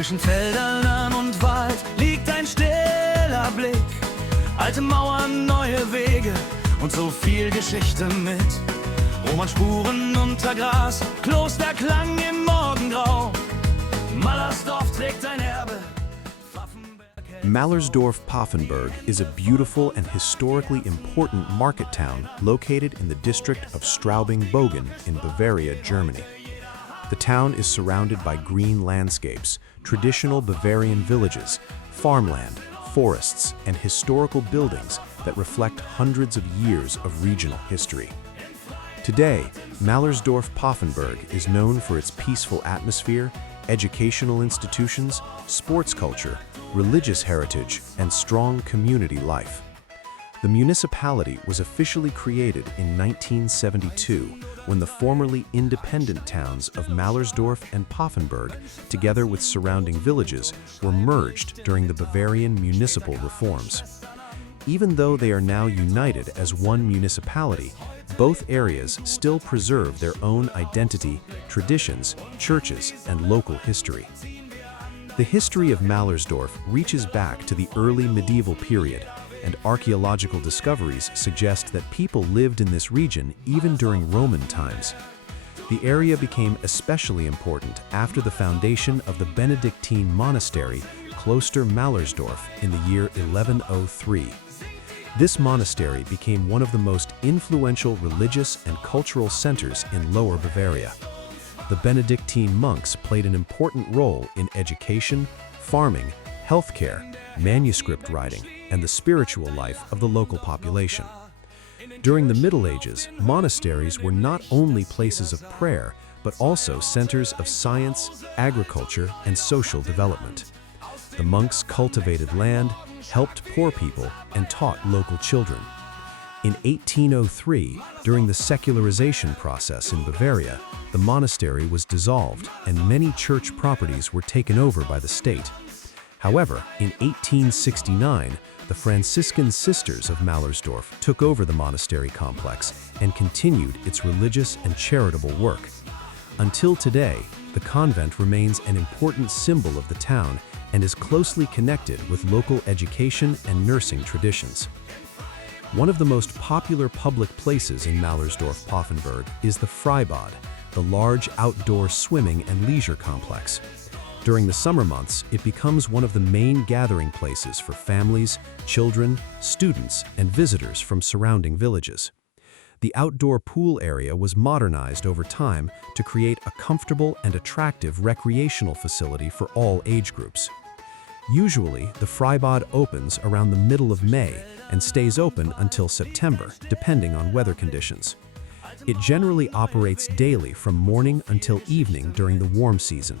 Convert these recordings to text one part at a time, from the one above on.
Zwischen Feldern und Wald liegt ein stiller Blick. Alte Mauern, neue Wege und so viel Geschichte mit. Romanspuren unter Gras, Klosterklang im Morgengrau. Mallersdorf trägt ein Erbe. Mallersdorf-Pfaffenberg is a beautiful and historically important market town located in the district of Straubing-Bogen in Bavaria, Germany. The town is surrounded by green landscapes, traditional Bavarian villages, farmland, forests, and historical buildings that reflect hundreds of years of regional history. Today, Mallersdorf-Pfaffenberg is known for its peaceful atmosphere, educational institutions, sports culture, religious heritage, and strong community life. The municipality was officially created in 1972 when the formerly independent towns of Mallersdorf and Pfaffenberg, together with surrounding villages, were merged during the Bavarian municipal reforms. Even though they are now united as one municipality, both areas still preserve their own identity, traditions, churches, and local history. The history of Mallersdorf reaches back to the early medieval period, and archaeological discoveries suggest that people lived in this region even during Roman times. The area became especially important after the foundation of the Benedictine monastery, Kloster Mallersdorf, in the year 1103. This monastery became one of the most influential religious and cultural centers in Lower Bavaria. The Benedictine monks played an important role in education, farming, healthcare, manuscript writing, and the spiritual life of the local population. During the Middle Ages, monasteries were not only places of prayer, but also centers of science, agriculture, and social development. The monks cultivated land, helped poor people, and taught local children. In 1803, during the secularization process in Bavaria, the monastery was dissolved and many church properties were taken over by the state. However, in 1869, the Franciscan Sisters of Mallersdorf took over the monastery complex and continued its religious and charitable work. Until today, the convent remains an important symbol of the town and is closely connected with local education and nursing traditions. One of the most popular public places in Mallersdorf-Pfaffenberg is the Freibad, the large outdoor swimming and leisure complex. During the summer months, it becomes one of the main gathering places for families, children, students, and visitors from surrounding villages. The outdoor pool area was modernized over time to create a comfortable and attractive recreational facility for all age groups. Usually, the Freibad opens around the middle of May and stays open until September, depending on weather conditions. It generally operates daily from morning until evening during the warm season.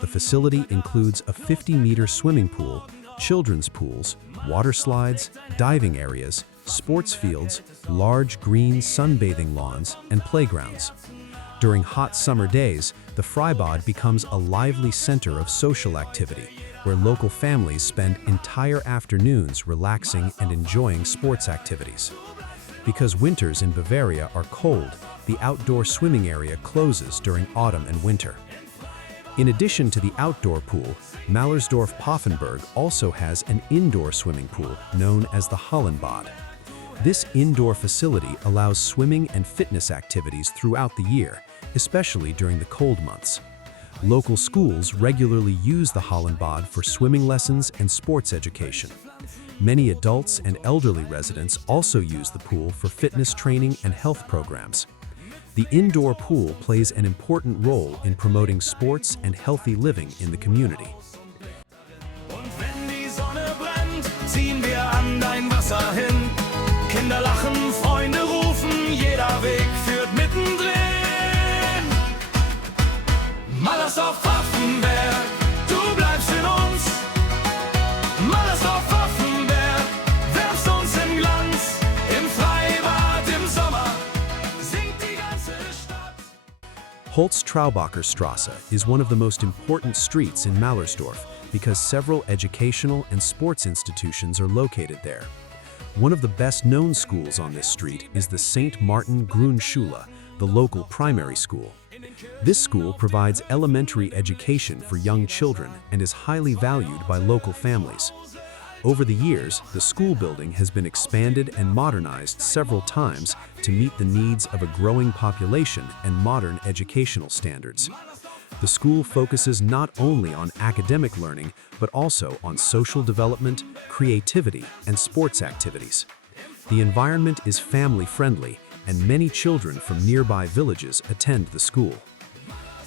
The facility includes a 50-meter swimming pool, children's pools, water slides, diving areas, sports fields, large green sunbathing lawns, and playgrounds. During hot summer days, the Freibad becomes a lively center of social activity, where local families spend entire afternoons relaxing and enjoying sports activities. Because winters in Bavaria are cold, the outdoor swimming area closes during autumn and winter. In addition to the outdoor pool, Mallersdorf-Pfaffenberg also has an indoor swimming pool known as the Hallenbad. This indoor facility allows swimming and fitness activities throughout the year, especially during the cold months. Local schools regularly use the Hallenbad for swimming lessons and sports education. Many adults and elderly residents also use the pool for fitness training and health programs. The indoor pool plays an important role in promoting sports and healthy living in the community. Und wenn die Sonne brennt, ziehen wir an dein Wasser hin. Kinder lachen, Freunde rufen, jeder Weg führt mittendrin. Mallersdorf-Pfaffenberg, du bleibst in uns. Mallersdorf-Pfaffenberg, wärmst uns im Glanz. Im Freibad im Sommer singt die ganze Stadt. Holz-Traubacher Straße is one of the most important streets in Mallersdorf because several educational and sports institutions are located there. One of the best-known schools on this street is the St. Martin Grundschule, the local primary school. This school provides elementary education for young children and is highly valued by local families. Over the years, the school building has been expanded and modernized several times to meet the needs of a growing population and modern educational standards. The school focuses not only on academic learning, but also on social development, creativity, and sports activities. The environment is family-friendly, and many children from nearby villages attend the school.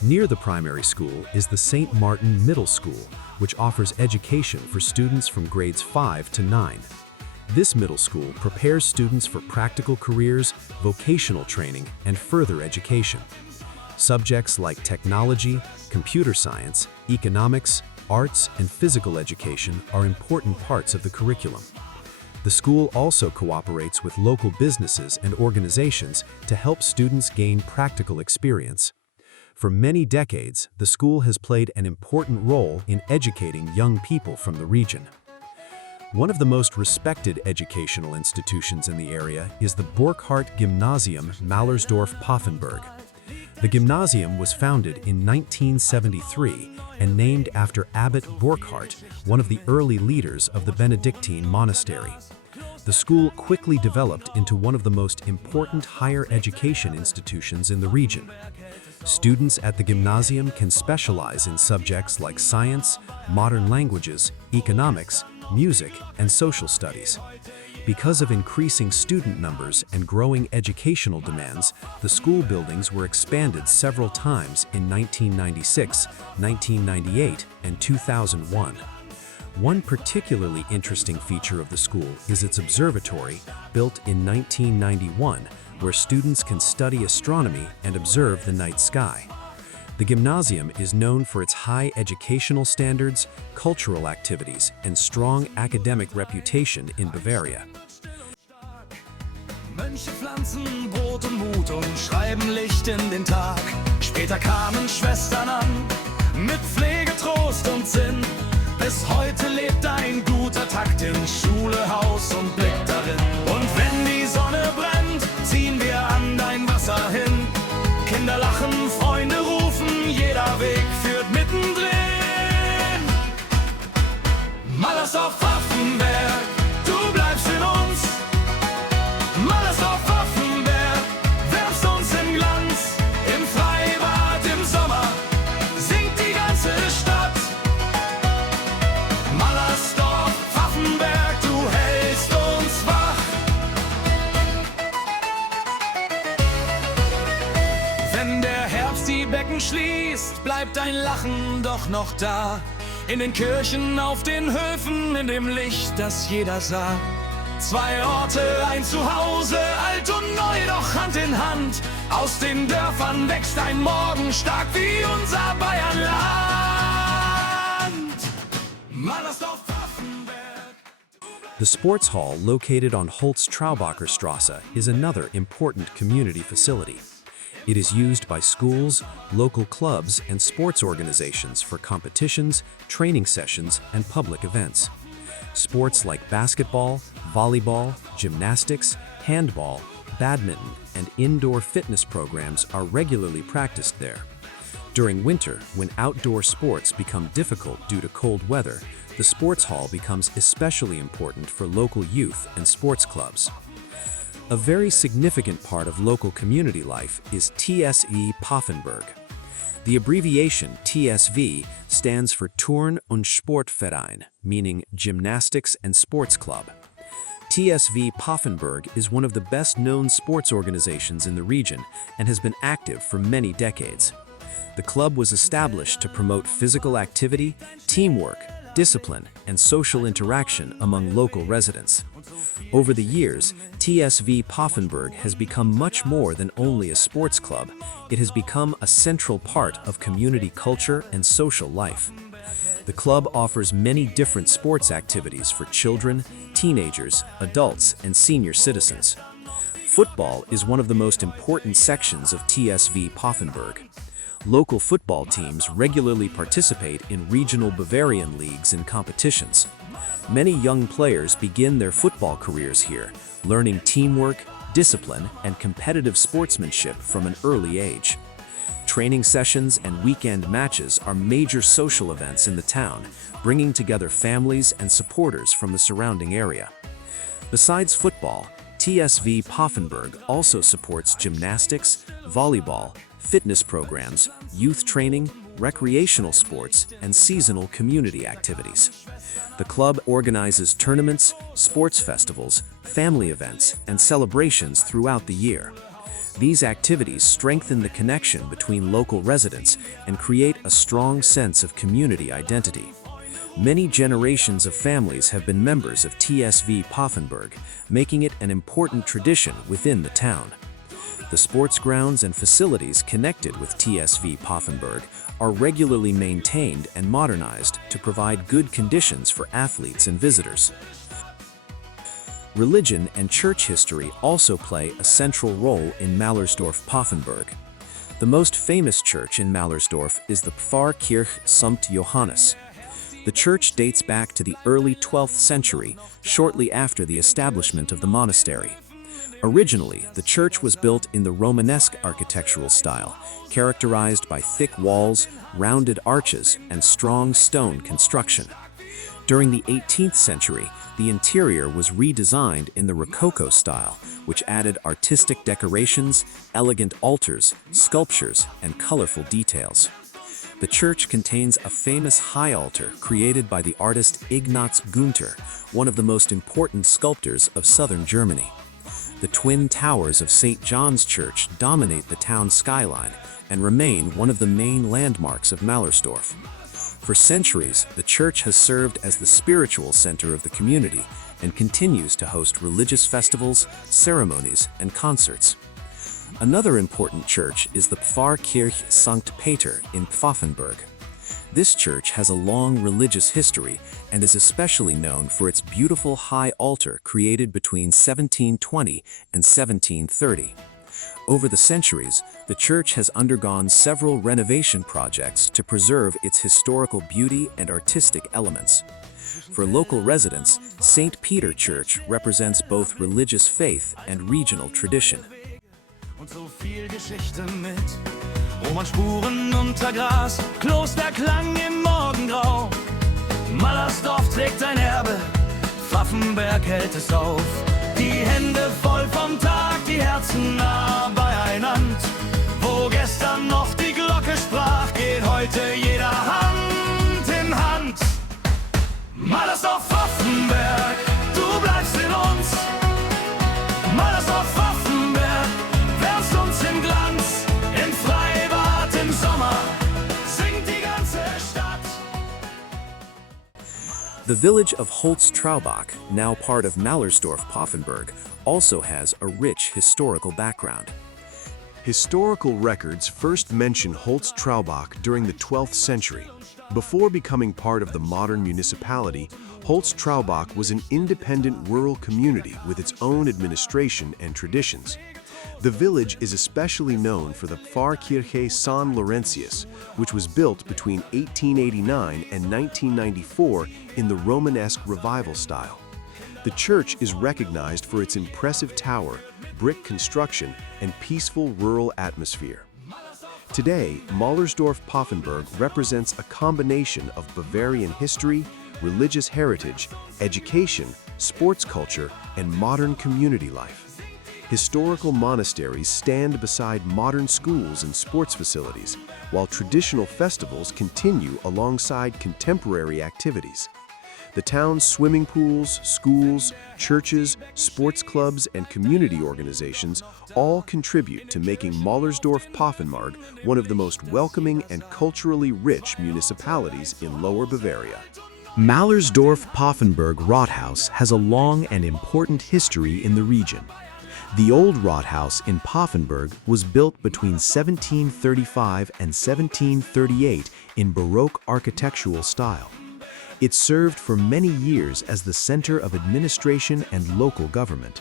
Near the primary school is the St. Martin Middle School, which offers education for students from grades 5 to 9. This middle school prepares students for practical careers, vocational training, and further education. Subjects like technology, computer science, economics, arts, and physical education are important parts of the curriculum. The school also cooperates with local businesses and organizations to help students gain practical experience. For many decades, the school has played an important role in educating young people from the region. One of the most respected educational institutions in the area is the Burkhardt Gymnasium Mallersdorf-Pfaffenberg. The gymnasium was founded in 1973 and named after Abbot Burkhardt, one of the early leaders of the Benedictine monastery. The school quickly developed into one of the most important higher education institutions in the region. Students at the gymnasium can specialize in subjects like science, modern languages, economics, music, and social studies. Because of increasing student numbers and growing educational demands, the school buildings were expanded several times in 1996, 1998, and 2001. One particularly interesting feature of the school is its observatory, built in 1991, where students can study astronomy and observe the night sky. The gymnasium is known for its high educational standards, cultural activities, and strong academic reputation in Bavaria. Mönche pflanzen Brot und Mut und schreiben Licht in den Tag. Später kamen Schwestern an, mit Pflege, Trost und Sinn. Bis heute lebt ein guter Takt in Schule, Haus und Blick darin. Und wenn die Sonne brennt, ziehen wir an dein Wasser hin. Kinder lachen, Freunde rufen, jeder Weg führt mittendrin. Mallersdorf-Pfaffenberg, du bleibst in uns. Mallersdorf-Pfaffenberg, wärmst uns in Glanz. Im Freibad im Sommer singt die ganze Stadt. Mallersdorf-Pfaffenberg, du hältst uns wach. Wenn der Herbst die Becken schließt, bleibt dein Lachen doch noch da. In den Kirchen, auf den Höfen, in dem Licht, das jeder sah. Zwei Orte, ein Zuhause, alt und neu, doch Hand in Hand. Aus den Dörfern wächst ein Morgen stark wie unser Bayernland. Mallersdorf-Pfaffenberg. The sports hall located on Holz-Traubacher Straße is another important community facility. It is used by schools, local clubs, and sports organizations for competitions, training sessions, and public events. Sports like basketball, volleyball, gymnastics, handball, badminton, and indoor fitness programs are regularly practiced there. During winter, when outdoor sports become difficult due to cold weather, the sports hall becomes especially important for local youth and sports clubs. A very significant part of local community life is TSV Pfaffenberg. The abbreviation TSV stands for Turn- und Sportverein, meaning Gymnastics and Sports Club. TSV Pfaffenberg is one of the best-known sports organizations in the region and has been active for many decades. The club was established to promote physical activity, teamwork, discipline, and social interaction among local residents. Over the years, TSV Pfaffenberg has become much more than only a sports club. It has become a central part of community culture and social life. The club offers many different sports activities for children, teenagers, adults, and senior citizens. Football is one of the most important sections of TSV Pfaffenberg. Local football teams regularly participate in regional Bavarian leagues and competitions. Many young players begin their football careers here, learning teamwork, discipline, and competitive sportsmanship from an early age. Training sessions and weekend matches are major social events in the town, bringing together families and supporters from the surrounding area. Besides football, TSV Pfaffenberg also supports gymnastics, volleyball, fitness programs, youth training, recreational sports, and seasonal community activities. The club organizes tournaments, sports festivals, family events, and celebrations throughout the year. These activities strengthen the connection between local residents and create a strong sense of community identity. Many generations of families have been members of TSV Pfaffenberg, making it an important tradition within the town. The sports grounds and facilities connected with TSV Pfaffenberg are regularly maintained and modernized to provide good conditions for athletes and visitors. Religion and church history also play a central role in Mallersdorf-Pfaffenberg. The most famous church in Mallersdorf is the Pfarrkirche St. Johannes. The church dates back to the early 12th century, shortly after the establishment of the monastery. Originally, the church was built in the Romanesque architectural style, characterized by thick walls, rounded arches, and strong stone construction. During the 18th century, the interior was redesigned in the Rococo style, which added artistic decorations, elegant altars, sculptures, and colorful details. The church contains a famous high altar created by the artist Ignaz Günther, one of the most important sculptors of southern Germany. The twin towers of St. John's Church dominate the town skyline and remain one of the main landmarks of Mallersdorf. For centuries, the church has served as the spiritual center of the community and continues to host religious festivals, ceremonies, and concerts. Another important church is the Pfarrkirche St. Peter in Pfaffenberg. This church has a long religious history and is especially known for its beautiful high altar created between 1720 and 1730. Over the centuries, the church has undergone several renovation projects to preserve its historical beauty and artistic elements. For local residents, St. Peter Church represents both religious faith and regional tradition. Und so viel Geschichte mit Romanspuren unter Gras, Klosterklang im Morgengrau. Mallersdorf trägt ein Erbe, Pfaffenberg hält es auf. Die Hände voll vom Tag, die Herzen nah beieinander. Wo gestern noch die Glocke sprach, geht heute jeder Hand in Hand. Mallersdorf-Pfaffenberg, du bleibst in uns. Mallersdorf-Pfaffenberg, wärmst uns im Glanz. Im Freibad im Sommer singt die ganze Stadt. The village of Holztraubach, now part of Mallersdorf-Pfaffenberg, also has a rich historical background. Historical records first mention Holztraubach during the 12th century. Before becoming part of the modern municipality, Holztraubach was an independent rural community with its own administration and traditions. The village is especially known for the Pfarrkirche San Laurentius, which was built between 1889 and 1994 in the Romanesque Revival style. The church is recognized for its impressive tower, brick construction, and peaceful rural atmosphere. Today, Mallersdorf-Pfaffenberg represents a combination of Bavarian history, religious heritage, education, sports culture, and modern community life. Historical monasteries stand beside modern schools and sports facilities, while traditional festivals continue alongside contemporary activities. The town's swimming pools, schools, churches, sports clubs, and community organizations all contribute to making Mallersdorf-Pfaffenberg one of the most welcoming and culturally rich municipalities in Lower Bavaria. Mallersdorf-Pfaffenberg Rathaus has a long and important history in the region. The old Rathaus in Pfaffenberg was built between 1735 and 1738 in Baroque architectural style. It served for many years as the center of administration and local government.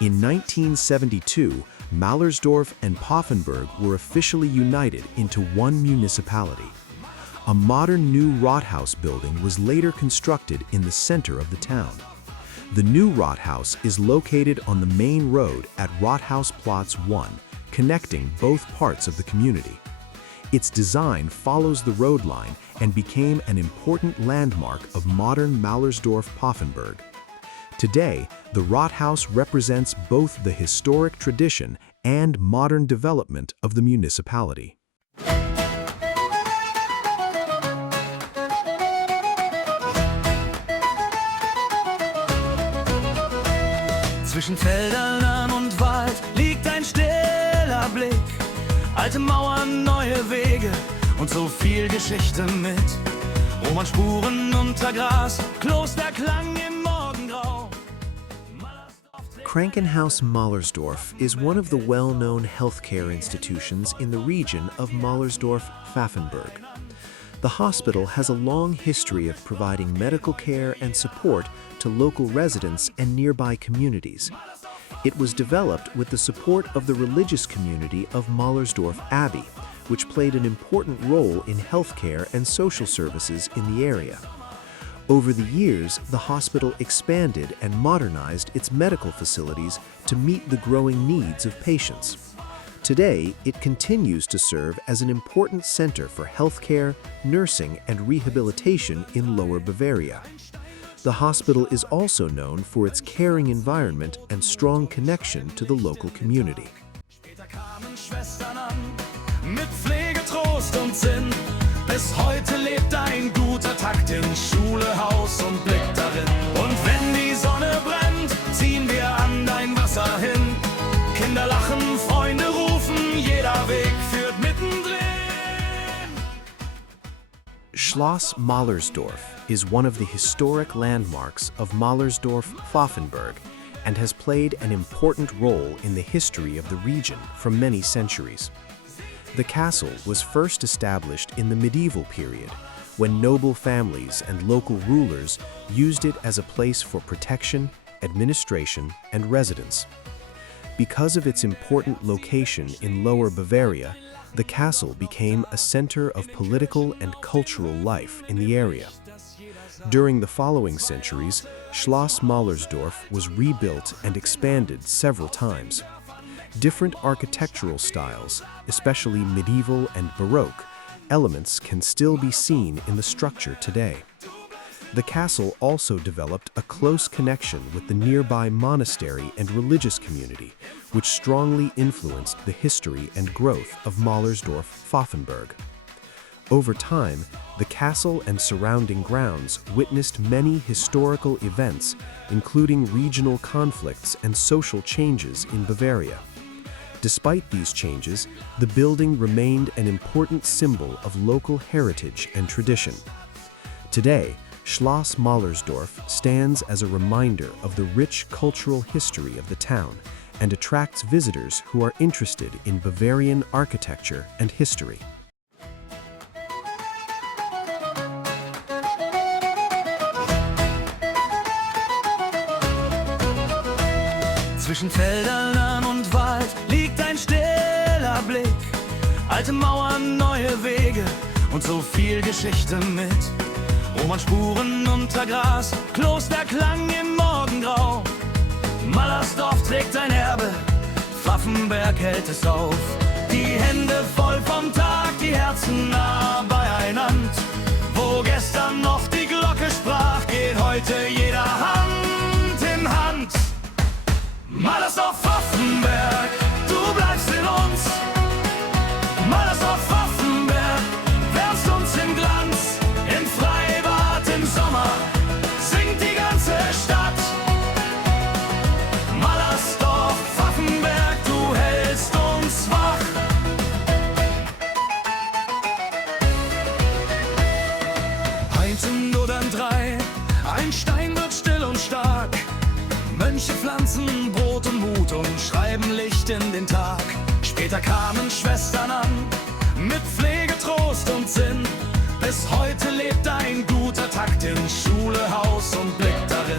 In 1972, Mallersdorf and Pfaffenberg were officially united into one municipality. A modern new Rathaus building was later constructed in the center of the town. The new Rathaus is located on the main road at Rathausplatz 1, connecting both parts of the community. Its design follows the road line and became an important landmark of modern Mallersdorf-Pfaffenberg. Today, the Rathaus represents both the historic tradition and modern development of the municipality. Zwischen Feldern und Wald liegt ein stiller Blick. Alte Mauern, neue Wege und so viel Geschichte mit. Romanspuren unter Gras, Klosterklang im Morgengrau. Krankenhaus Mallersdorf is one of the well-known healthcare institutions in the region of Mallersdorf-Pfaffenberg. The hospital has a long history of providing medical care and support to local residents and nearby communities. It was developed with the support of the religious community of Mallersdorf Abbey, which played an important role in healthcare and social services in the area. Over the years, the hospital expanded and modernized its medical facilities to meet the growing needs of patients. Today, it continues to serve as an important center for healthcare, nursing, and rehabilitation in Lower Bavaria. The hospital is also known for its caring environment and strong connection to the local community. Später kamen Schwestern an, mit Pflege, Trost und Sinn. Bis heute lebt ein guter Takt in Schule, Haus und Blick darin. Und wenn die Sonne brennt, ziehen wir an dein Wasser hin. Kinder lachen, Freunde rufen, jeder Weg führt mittendrin. Schloss Mallersdorf is one of the historic landmarks of Mallersdorf-Pfaffenberg and has played an important role in the history of the region for many centuries. The castle was first established in the medieval period, when noble families and local rulers used it as a place for protection, administration, and residence. Because of its important location in Lower Bavaria, the castle became a center of political and cultural life in the area. During the following centuries, Schloss Mallersdorf was rebuilt and expanded several times. Different architectural styles, especially medieval and Baroque, elements can still be seen in the structure today. The castle also developed a close connection with the nearby monastery and religious community, which strongly influenced the history and growth of Mallersdorf-Pfaffenberg. Over time, the castle and surrounding grounds witnessed many historical events, including regional conflicts and social changes in Bavaria. Despite these changes, the building remained an important symbol of local heritage and tradition. Today, Schloss Mallersdorf stands as a reminder of the rich cultural history of the town and attracts visitors who are interested in Bavarian architecture and history. Zwischen Feldern und Wald liegt ein stiller Blick. Alte Mauern, neue Wege und so viel Geschichte mit. Romanspuren unter Gras, Klosterklang im Morgengrau. Mallersdorf trägt ein Erbe, Pfaffenberg hält es auf. Die Hände voll vom Tag, die Herzen nah beieinander. Wo gestern noch die Glocke sprach, geht heute jeder Hand in Hand. Mallersdorf-Pfaffenberg, du bleibst in uns. Mallersdorf-Pfaffenberg, wärmst uns im Glanz. Im Freibad im Sommer singt die ganze Stadt. Mallersdorf-Pfaffenberg, du hältst uns wach. Einzeln oder drei, ein Stein wird still und stark. Mönche pflanzen Brot und Mut und schreiben Licht in den Tag. Später kamen Schwestern an, mit Pflege, Trost und Sinn. Bis heute lebt ein guter Takt in Schule, Haus und Blick darin.